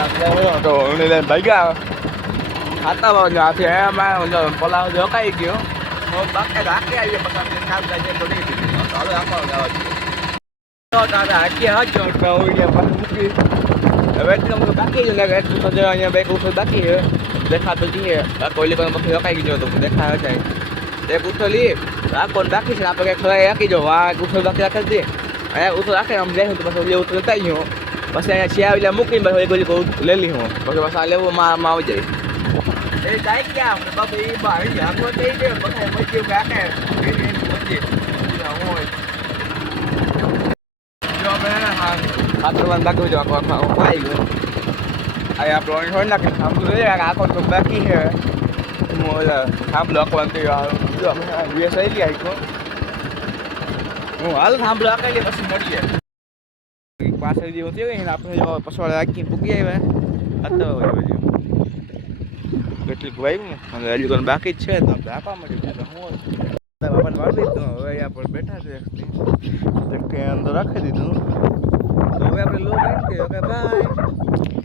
તો એને લઈને ભાગ્યા ખાતા વાળો આથી એમાં પલાવ જોકાઈ ગયો બાકી રાખી આવીએ પછી કામ કાજે તો નહીં દીધું ચાલો આપવા જવા તો તારે આખી હાજો મૂકી હવે એટલું બાકી જ લાગે એટલું તો અહીંયા બે ઉઠો બાકી છે દેખાતો જઈએ કોઈ લોકો પછી રોકાઈ ગયો તો દેખાય જાય એક ઉઠો લઈએ આખો બાકી છે આપણે ખરાઈ રાખી જો વાઘ ઉઠો બાકી રાખી દે અહીંયા ઉઠો રાખે આમ જાય તો પછી ઉઠો લેતા ગયો પછી અહીંયા છે આવેલા મૂકીને પછી એક ગોલી લઈ લી હું પછી પાછા લેવું માં આવી જાય એ જાય ક્યાં આપણે બાપુ એ બહાર આખો થઈ ગયો પછી મચ્યું રાખે ખાતરવાનું બાકી જો આખો આવી ગયો આ આપણો હોય ને સાંભળું જોઈએ આખો તો બાકી છે થાંભલો આખો વીએસ આવી ગયા આખો હું હાલ થાંભલો આખી પછી મળીએ પાછળ જેવું થયું ને આપણે પછવાડે આખી પૂગી આવ્યા હતો કેટલીક વાયું અને હજી કોઈ બાકી જ છે તો આપણે આપવા મળ્યું તો હું બાપાને વાળી દીધું હવે અહીંયા પર બેઠા છે જેમ કે અંદર રાખી દીધું તો હવે આપણે લો કે બાય